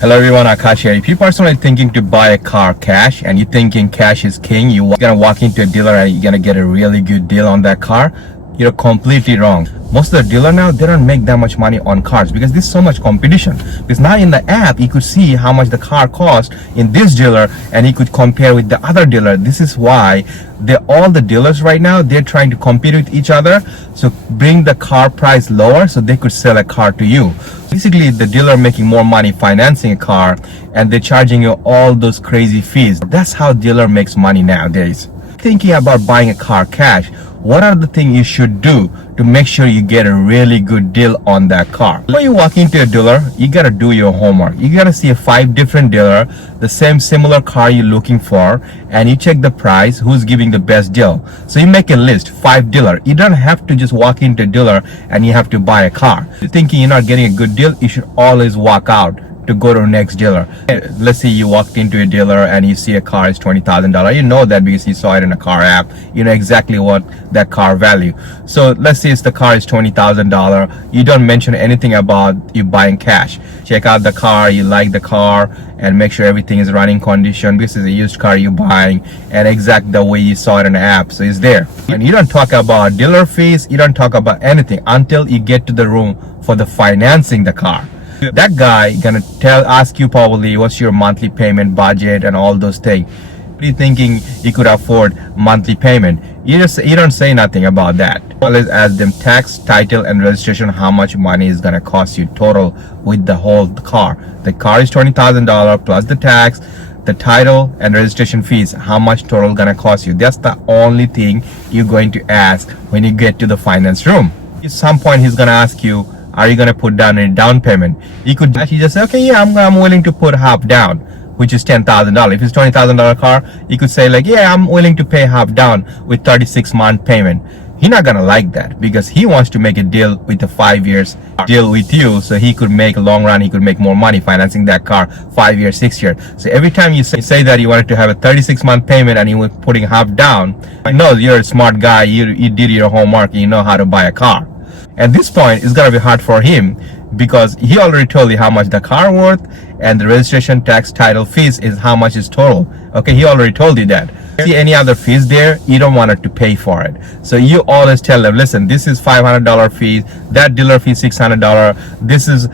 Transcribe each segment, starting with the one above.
Hello everyone, Akash here. If you're personally thinking to buy a car cash and you're thinking cash is king, you're gonna walk into a dealer and you're gonna get a really good deal on that car, you're completely wrong. Most of the dealer now, they don't make that much money on cars because there's so much competition. Because now in the app, you could see how much the car cost in this dealer and you could compare with the other dealer. This is why all the dealers right now, they're trying to compete with each other. So bring the car price lower so they could sell a car to you. Basically, the dealer making more money financing a car and they're charging you all those crazy fees. That's how dealer makes money nowadays. Thinking about buying a car cash, what are the things you should do to make sure you get a really good deal on that car? Before you walk into a dealer, you gotta do your homework. You gotta see 5 different dealer, the same similar car you're looking for, and you check the price, who's giving the best deal. So you make a list, 5 dealer. You don't have to just walk into a dealer and you have to buy a car. If you're thinking you're not getting a good deal, you should always walk out to go to the next dealer. Let's say you walked into a dealer and you see a car is $20,000. You know that because you saw it in a car app. You know exactly what that car value. So let's say the car is $20,000. You don't mention anything about you buying cash. Check out the car, you like the car, and make sure everything is running condition. This is a used car you're buying and exact the way you saw it in the app. So it's there. And you don't talk about dealer fees. You don't talk about anything until you get to the room for the financing the car. That guy gonna ask you probably what's your monthly payment budget and all those things. What are you thinking you could afford monthly payment? You don't say nothing about that. Always ask them tax, title, and registration. How much money is gonna cost you total with the whole car? The car is $20,000 plus the tax, the title, and registration fees. How much total gonna cost you? That's the only thing you're going to ask when you get to the finance room. At some point, he's gonna ask you, are you going to put down a down payment? You could actually just say, okay, yeah, I'm willing to put half down, which is $10,000. If it's $20,000 car, you could say like, yeah, I'm willing to pay half down with 36-month payment. He's not going to like that because he wants to make a deal with a 5 years deal with you. So he could make a long run, he could make more money financing that car 5 years, 6 years. So every time you say that you wanted to have a 36-month payment and you were putting half down, I know you're a smart guy. You did your homework. You know how to buy a car. At this point, it's gonna be hard for him because he already told you how much the car worth and the registration, tax, title, fees is how much is total. Okay, he already told you that. See any other fees there, you don't want it to pay for it. So you always tell them, listen, this is $500 fees, that dealer fee $600, this is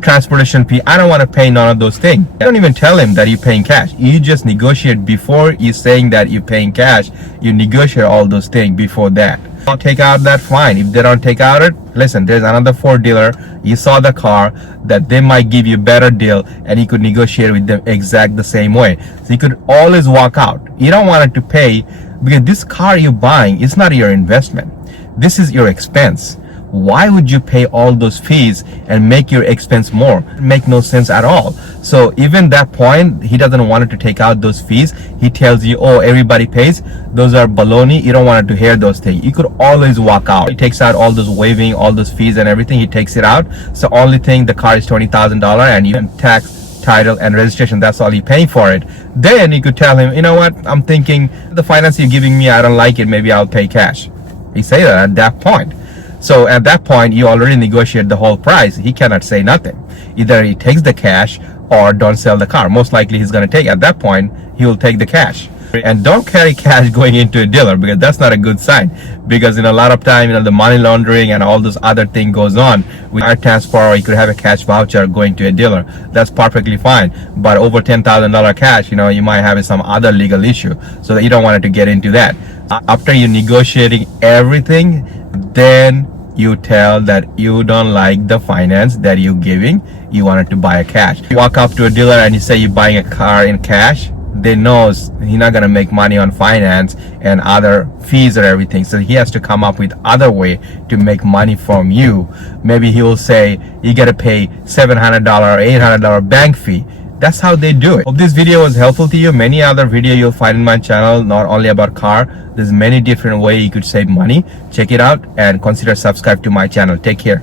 transportation fee. I don't want to pay none of those things. Don't even tell him that you're paying cash. You just negotiate before you saying that you're paying cash. You negotiate all those things before that. Take out that fine. If they don't take out it, listen, there's another 4 dealer. You saw the car that they might give you a better deal and you could negotiate with them exact the same way. So you could always walk out. You don't want it to pay because this car you're buying is not your investment. This is your expense. Why would you pay all those fees and make your expense more? It make no sense at all. So even that point, he doesn't want it to take out those fees. He tells you, oh, everybody pays. Those are baloney. You don't want it to hear those things. You could always walk out. He takes out all those waiving, all those fees and everything. He takes it out. So only thing, the car is $20,000 and you can tax, title, and registration. That's all you're paying for it. Then you could tell him, you know what? I'm thinking the finance you're giving me, I don't like it. Maybe I'll pay cash. He say that at that point. So at that point, you already negotiate the whole price. He cannot say nothing. Either he takes the cash or don't sell the car. Most likely he's going to take, at that point, he will take the cash. And don't carry cash going into a dealer because that's not a good sign. Because in a lot of time, the money laundering and all those other thing goes on. With our transfer, or you could have a cash voucher going to a dealer. That's perfectly fine. But over $10,000 cash, you might have some other legal issue. So that you don't want it to get into that. After you're negotiating everything, then you tell that you don't like the finance that you're giving. You wanted to buy a cash. You walk up to a dealer and you say you're buying a car in cash. They knows he's not gonna make money on finance and other fees or everything. So he has to come up with other way to make money from you. Maybe he will say you gotta pay $700 or $800 bank fee. That's how they do it. Hope this video was helpful to you. Many other video you'll find in my channel, not only about car. There's many different ways you could save money. Check it out and consider subscribe to my channel. Take care.